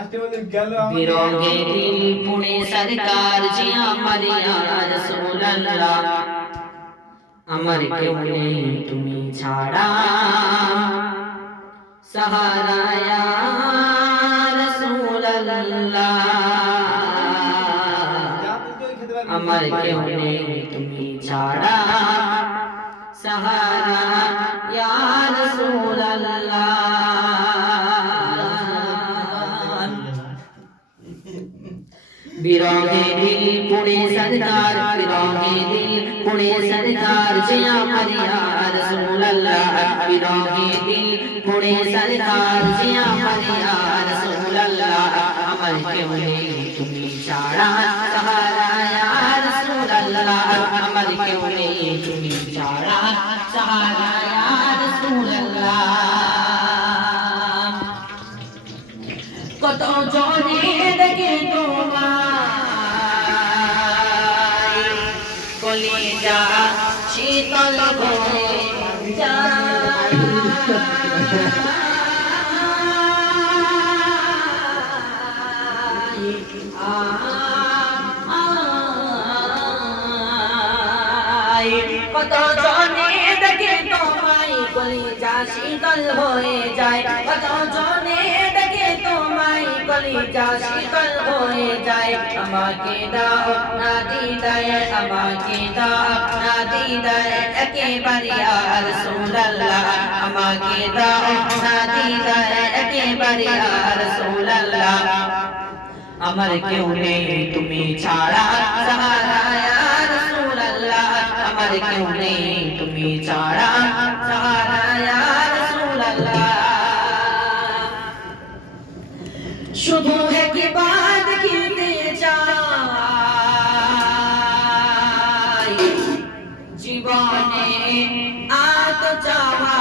बिरोगे दिल पुणे सरकार जी আমার ইয়া রাসূলুল্লাহ আমার কেউ নেই তুমি ছাড়া সাহারা ইয়া রাসূলুল্লাহ আমার কেউ নেই তুমি ছাড়া সাহারা ইয়া রাসূলুল্লাহ बिरोगे दिल पुणे सरकार बिरोगे दिल पुणे सरकार जय हमारे या रसूलल्लाह बिरोगे दिल पुणे सरकार जय हमारे या रसूलल्लाह अमर क्यों नहीं तुम्ही छाड़ा सहारा या रसूलल्लाह अमर क्यों नहीं तुम्ही छाड़ा सहारा या रसूलल्लाह কত জনে দেখে তোমায় কলিজা শীতল হয়ে যায় কত জনে দেখে তোমায় কলিজা শীতল হয়ে যায় কত জনে তোমায় কলিজা শীতল হয়ে যায় আমাকে দাও না দিদায় আমাকে দাও না দিদায় একেবারে ইয়া রাসূলুল্লাহ আমাকে দাও না দিদায় একেবারে ইয়া রাসূলুল্লাহ আমার কেউ নেই তুমি ছাড়া সাহারা ইয়া রাসূলুল্লাহ আমার কেউ নেই তুমি ছাড়া সাহারা ইয়া রাসূলুল্লাহ শুধু একবার দেখিতে চাই জীবনে আর তো চাওয়া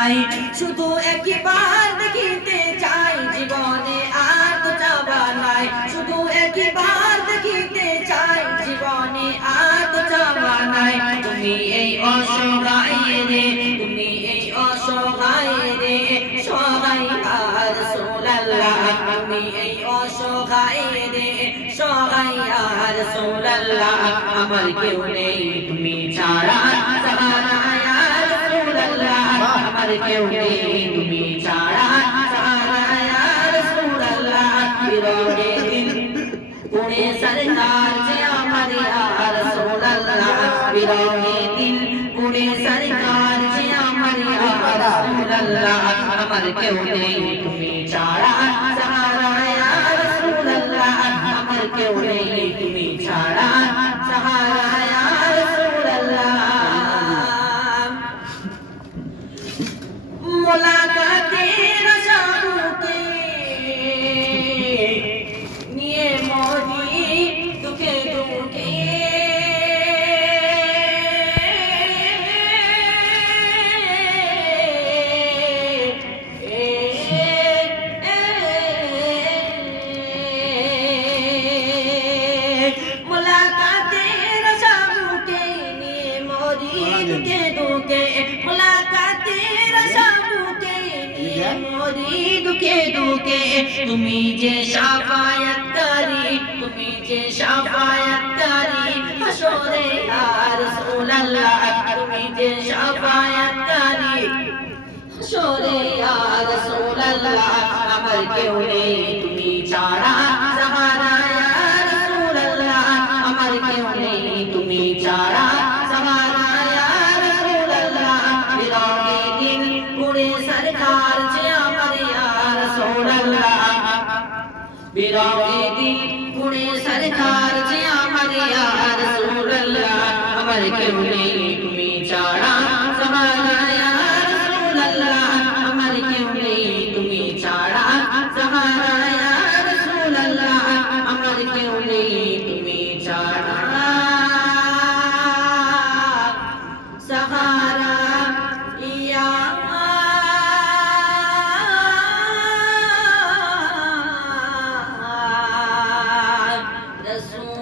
নাই শুধু একবার দেখিতে চাই জীবনে আর তো চাওয়া নাই শুধু একবার দেখিতে চাই জীবনে আর তো চাওয়া নাই তুমি এই অসহায় রে তুমি এই অসহায় রে সহায় আর রাসূলুল্লাহ তুমি এই অসহায় রে সহায় আর রাসূলুল্লাহ আমার কেউ নেই তুমি ছাড়া সাহারা ইয়া রাসূলুল্লাহ আমার কেউ নেই তুমি ছাড়া সাহারা ইয়া রাসূলুল্লাহ বিরোগে দিল पुणे सरकार जय हमारे या रसूलल्लाह बिरोगे दिल पुणे सरकार जय हमारे या रसूलल्लाह अमर क्यों नहीं तुम्ही छाड़ा सहारा या रसूलल्लाह अमर क्यों नहीं तुम्ही छाड़ा सहारा या रसूलल्लाह मुलाकाते रसूलके তুমি যে শাফায়াতকারী তুমি যে শাফায়াতকারী হাসরে ইয়া রাসূলুল্লাহ তুমি যে শাফায়াতকারী হাসরে ইয়া রাসূলুল্লাহ আমার কেউ নেই তুমি ছাড়া সাহারা ইয়া রাসূলুল্লাহ আমার কেউ নেই তুমি ছাড়া সাহারা ইয়া রাসূলুল্লাহ বিরোগে দিল পুরে সরকার যে আমার ইয়া রাসূলুল্লাহ बिरोगे दिल पुणे सरकार जे हमारे या रसूलल्लाह अमर क्यों नहीं तुम्ही छाड़ा सहारा या रसूलल्लाह अमर क्यों नहीं तुम्ही छाड़ा सहारा या रसूलल्लाह अमर क्यों नहीं तुम्ही छाड़ा सहारा या रसूल